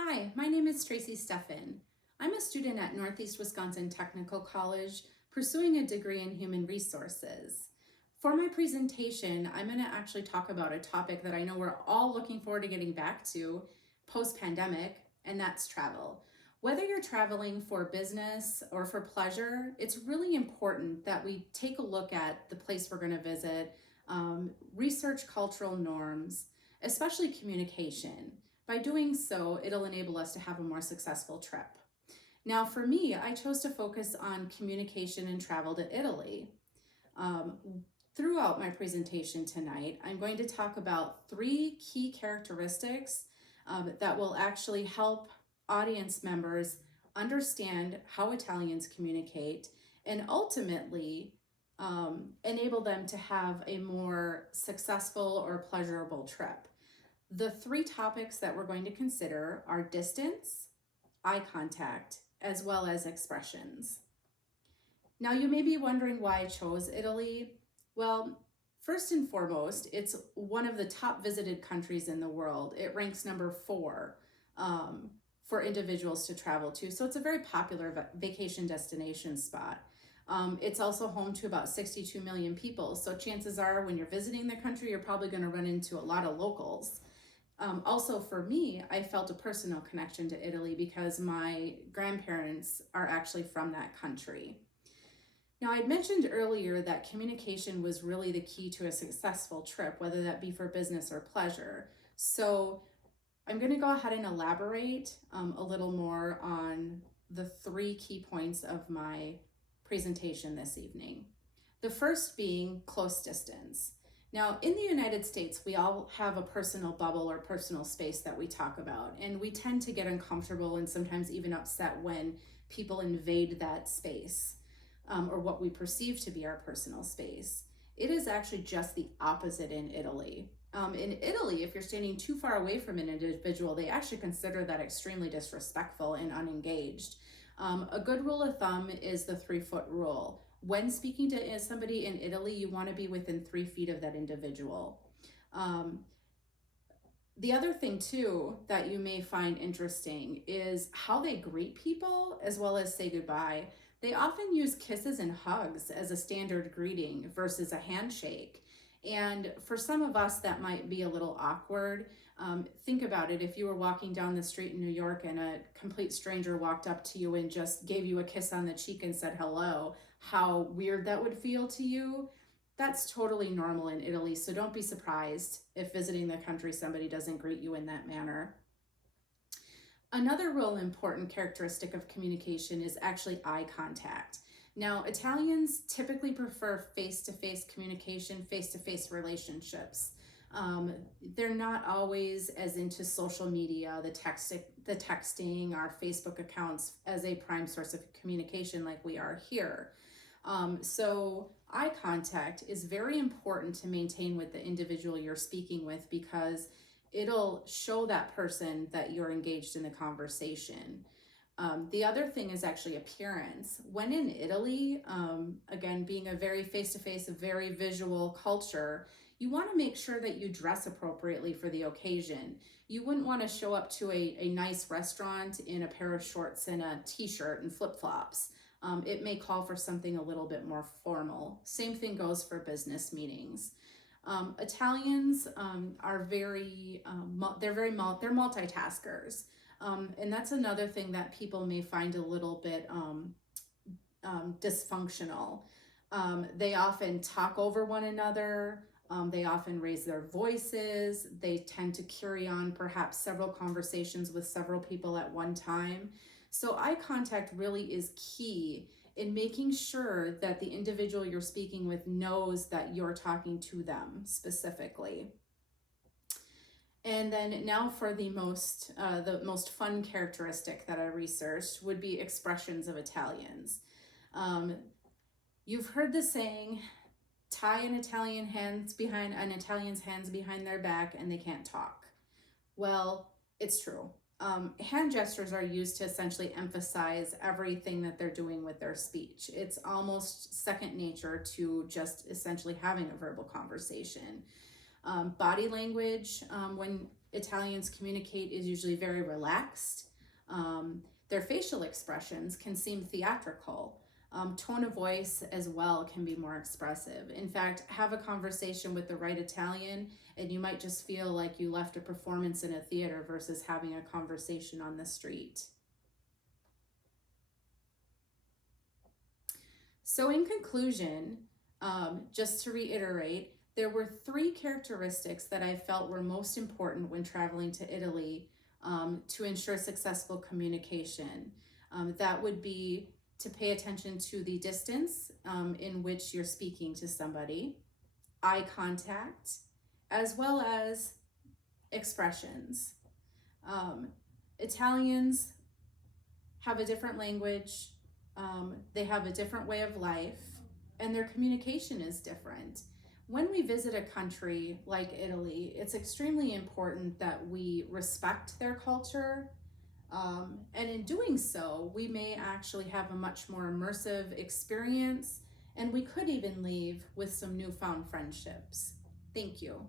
Hi, my name is Tracy Steffen. I'm a student at Northeast Wisconsin Technical College pursuing a degree in human resources. For my presentation, I'm going to actually talk about a topic that I know we're all looking forward to getting back to post-pandemic, and that's travel. Whether you're traveling for business or for pleasure, it's really important that we take a look at the place we're going to visit, research cultural norms, especially communication. By doing so, it'll enable us to have a more successful trip. Now, for me, I chose to focus on communication and travel to Italy. Um, Throughout my presentation tonight, I'm going to talk about three key characteristics that will actually help audience members understand how Italians communicate and ultimately enable them to have a more successful or pleasurable trip. The three topics that we're going to consider are distance, eye contact, as well as expressions. Now, you may be wondering why I chose Italy. Well, first and foremost, it's one of the top visited countries in the world. It ranks number 4 for individuals to travel to. So it's a very popular vacation destination spot. It's also home to about 62 million people. So chances are when you're visiting the country, you're probably going to run into a lot of locals. Also for me, I felt a personal connection to Italy because my grandparents are actually from that country. Now, I'd mentioned earlier that communication was really the key to a successful trip, whether that be for business or pleasure. So I'm going to go ahead and elaborate a little more on the three key points of my presentation this evening. The first being close distance. Now, in the United States, we all have a personal bubble or personal space that we talk about, and we tend to get uncomfortable and sometimes even upset when people invade that space or what we perceive to be our personal space. It is actually just the opposite in Italy. In Italy, if you're standing too far away from an individual, they actually consider that extremely disrespectful and unengaged. A good rule of thumb is the 3-foot rule. When speaking to somebody in Italy, you want to be within 3 feet of that individual. The other thing too that you may find interesting is how they greet people as well as say goodbye. They often use kisses and hugs as a standard greeting versus a handshake. And for some of us, that might be a little awkward. Think about it. If you were walking down the street in New York and a complete stranger walked up to you and just gave you a kiss on the cheek and said hello, how weird that would feel to you. That's totally normal in Italy, so don't be surprised if visiting the country somebody doesn't greet you in that manner. Another real important characteristic of communication is actually eye contact. Now, Italians typically prefer face-to-face communication, face-to-face relationships. They're not always as into social media, the texting, our Facebook accounts as a prime source of communication like we are here. So eye contact is very important to maintain with the individual you're speaking with because it'll show that person that you're engaged in the conversation. The other thing is actually appearance. When in Italy, again, being a very face-to-face, a very visual culture, you want to make sure that you dress appropriately for the occasion. You wouldn't want to show up to a nice restaurant in a pair of shorts and a t-shirt and flip-flops. It may call for something a little bit more formal. Same thing goes for business meetings. Italians are they're multitaskers. And that's another thing that people may find a little bit dysfunctional. They often talk over one another. They often raise their voices. They tend to carry on perhaps several conversations with several people at one time. So eye contact really is key in making sure that the individual you're speaking with knows that you're talking to them specifically. And then now for the most fun characteristic that I researched would be expressions of Italians. You've heard the saying, tie an Italian's hands behind their back and they can't talk. Well, it's true. Hand gestures are used to essentially emphasize everything that they're doing with their speech. It's almost second nature to just essentially having a verbal conversation. Body language, when Italians communicate is usually very relaxed. Their facial expressions can seem theatrical. Tone of voice as well can be more expressive. In fact, have a conversation with the right Italian and you might just feel like you left a performance in a theater versus having a conversation on the street. So in conclusion, just to reiterate, there were 3 characteristics that I felt were most important when traveling to Italy to ensure successful communication. That would be to pay attention to the distance in which you're speaking to somebody, eye contact, as well as expressions. Italians have a different language, they have a different way of life, and their communication is different. When we visit a country like Italy, it's extremely important that we respect their culture. And in doing so, we may actually have a much more immersive experience, and we could even leave with some newfound friendships. Thank you.